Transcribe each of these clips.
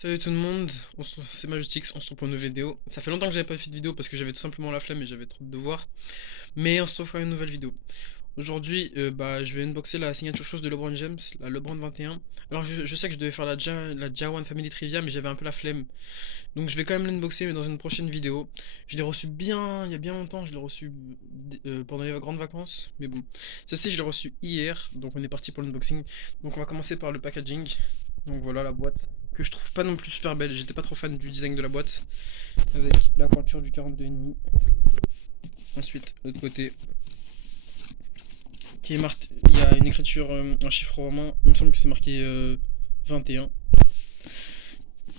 Salut tout le monde, c'est Majestix, on se retrouve pour une nouvelle vidéo. Ça fait longtemps que j'avais pas fait de vidéo parce que j'avais tout simplement la flemme et j'avais trop de devoirs. Mais on se retrouve pour une nouvelle vidéo. Aujourd'hui, je vais unboxer la signature chose de LeBron James, la LeBron 21. Alors je sais que je devais faire la Ja1 Family Trivia, mais j'avais un peu la flemme. Donc je vais quand même l'unboxer, mais dans une prochaine vidéo. Je l'ai reçu bien, il y a bien longtemps, je l'ai reçu pendant les grandes vacances. Mais bon, ceci je l'ai reçu hier, donc on est parti pour l'unboxing. Donc on va commencer par le packaging. Donc voilà la boîte, que je trouve pas non plus super belle, j'étais pas trop fan du design de la boîte. Avec la pointure du 42,5. Ensuite, l'autre côté, qui est marqué, il y a une écriture en chiffre romain, il me semble que c'est marqué 21.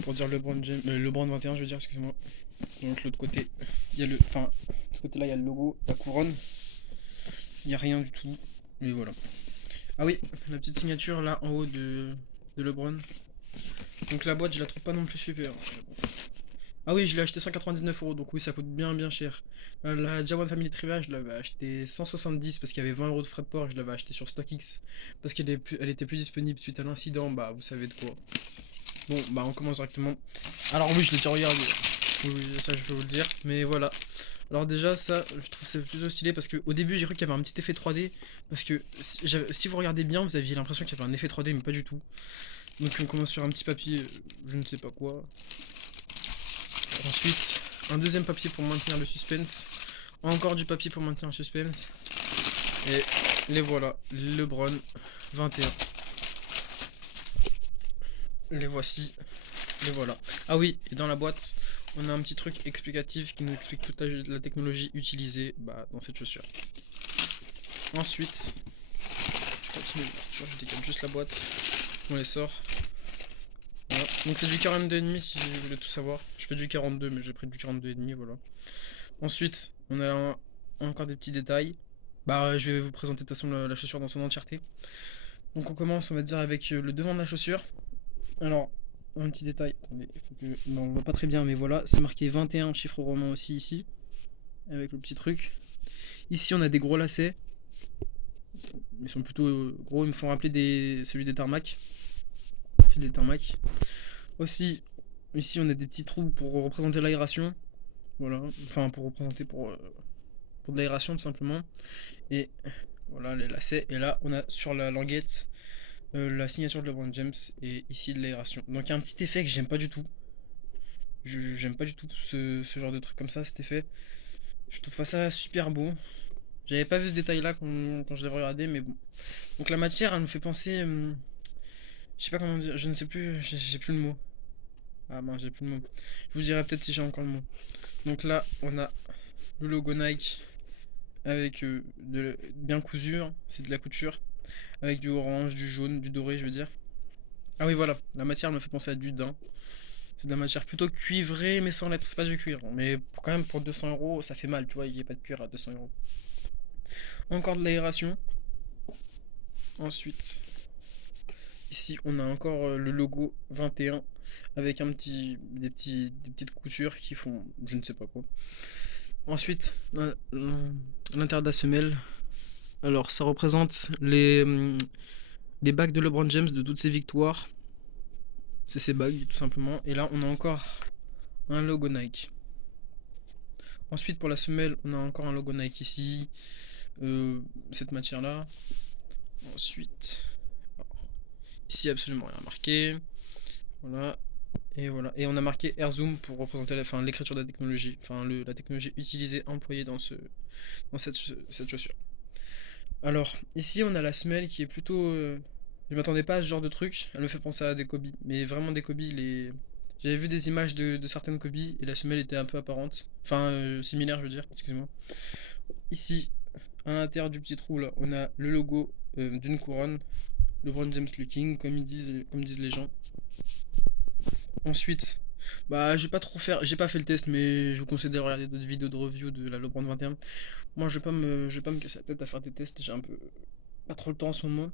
Pour dire LeBron 21, je veux dire, excusez-moi. Donc l'autre côté, il y a le. Enfin, de ce côté-là, il y a le logo, la couronne. Il n'y a rien du tout. Mais voilà. Ah oui, la petite signature là en haut de LeBron. Donc la boîte, je la trouve pas non plus super. Ah oui, je l'ai acheté 199 €, donc oui, ça coûte bien cher. La Jawan Family Trivia, je l'avais acheté 170 parce qu'il y avait 20 € de frais de port et je l'avais acheté sur StockX parce elle était plus disponible suite à l'incident, bah vous savez de quoi. Bon, bah on commence directement. Alors oui, je l'ai déjà regardé. Oui, oui, ça je peux vous le dire, mais voilà. Alors déjà ça, je trouve c'est plutôt stylé parce que au début j'ai cru qu'il y avait un petit effet 3D parce que si vous regardez bien, vous aviez l'impression qu'il y avait un effet 3D mais pas du tout. Donc on commence sur un petit papier, je ne sais pas quoi. Ensuite, un deuxième papier pour maintenir le suspense. Encore du papier pour maintenir le suspense. Et les voilà, LeBron 21. Les voici, les voilà. Ah oui, et dans la boîte, on a un petit truc explicatif qui nous explique toute la technologie utilisée dans cette chaussure. Ensuite, je continue l'ouverture, je décale juste la boîte, on les sort. Voilà. Donc c'est du 42,5 si vous voulez tout savoir. Je fais du 42 mais j'ai pris du 42,5, voilà. Ensuite, on a encore des petits détails. Je vais vous présenter de toute façon la chaussure dans son entièreté. Donc on commence, on va dire, avec le devant de la chaussure. Alors, un petit détail, attendez, il faut que... Non, on voit pas très bien, mais voilà, c'est marqué 21, chiffre romain aussi ici, avec le petit truc. Ici, on a des gros lacets. Ils sont plutôt gros, ils me font rappeler celui des tarmac. C'est des tarmac. Aussi, ici, on a des petits trous pour représenter l'aération. Voilà, enfin, pour représenter pour de l'aération, tout simplement. Et voilà les lacets. Et là, on a sur la languette la signature de LeBron James et ici de l'aération. Donc il y a un petit effet que j'aime pas du tout. J'aime pas du tout ce genre de truc comme ça, cet effet. Je trouve pas ça super beau. J'avais pas vu ce détail là quand je l'avais regardé, mais bon. Donc la matière, elle me fait penser. Je sais pas comment dire, je ne sais plus, j'ai plus le mot. Ah ben, j'ai plus le mot. Je vous dirai peut-être si j'ai encore le mot. Donc là, on a le logo Nike avec bien cousu, hein, c'est de la couture. Avec du orange, du jaune, du doré, je veux dire. Ah oui, voilà, la matière me fait penser à du daim. C'est de la matière plutôt cuivrée, mais sans l'être. C'est pas du cuir. Mais quand même, pour 200 €, ça fait mal, tu vois. Il n'y a pas de cuir à 200 €. Encore de l'aération. Ensuite, ici, on a encore le logo 21 avec des petites coutures qui font je ne sais pas quoi. Ensuite, l'intérieur de la semelle. Alors, ça représente les bagues de LeBron James de toutes ses victoires. C'est ses bagues, tout simplement. Et là, on a encore un logo Nike. Ensuite, pour la semelle, on a encore un logo Nike ici. Cette matière-là. Ensuite, ici, absolument rien marqué. Voilà. Et voilà. Et on a marqué Air Zoom pour représenter l'écriture de la technologie. Enfin, la technologie utilisée, employée dans cette chaussure. Alors, ici, on a la semelle qui est plutôt... je m'attendais pas à ce genre de truc. Elle me fait penser à des Kobe. Mais vraiment des Kobe, j'avais vu des images de certaines Kobe et la semelle était un peu apparente. Enfin, similaire, je veux dire, excusez-moi. Ici, à l'intérieur du petit trou, là, on a le logo d'une couronne. LeBron James Looking, comme disent les gens. Ensuite, j'ai pas fait le test, mais je vous conseille de regarder d'autres vidéos de review de la LeBron 21. Moi, je vais pas me casser la tête à faire des tests, j'ai un peu pas trop le temps en ce moment.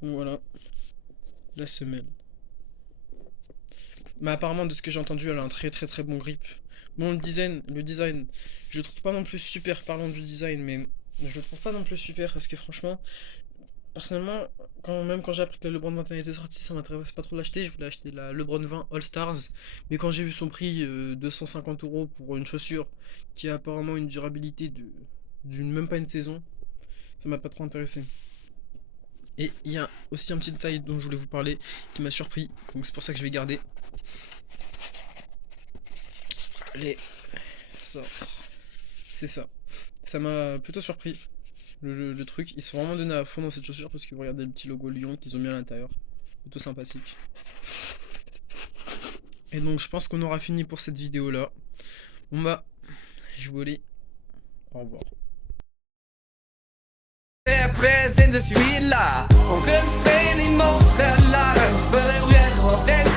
Donc voilà, la semelle. Mais apparemment, de ce que j'ai entendu, elle a un très bon grip. Bon, le design, je trouve pas non plus super parlant du design, mais je le trouve pas non plus super parce que franchement, personnellement, même quand j'ai appris que la LeBron 21 était sortie, ça m'intéressait pas trop de l'acheter. Je voulais acheter la LeBron 20 All Stars. Mais quand j'ai vu son prix, 250 € pour une chaussure qui a apparemment une durabilité d'une même pas une saison, ça m'a pas trop intéressé. Et il y a aussi un petit détail dont je voulais vous parler qui m'a surpris, donc c'est pour ça que je vais garder. Allez, sort. C'est ça. Ça m'a plutôt surpris. Le truc, ils sont vraiment donnés à fond dans cette chaussure parce que vous regardez le petit logo Lyon qu'ils ont mis à l'intérieur. Plutôt sympathique. Et donc je pense qu'on aura fini pour cette vidéo là. Bon bah, je vous dis au revoir. Present de celui-là, on kunstbeen in Mosgelaar, spelen weer op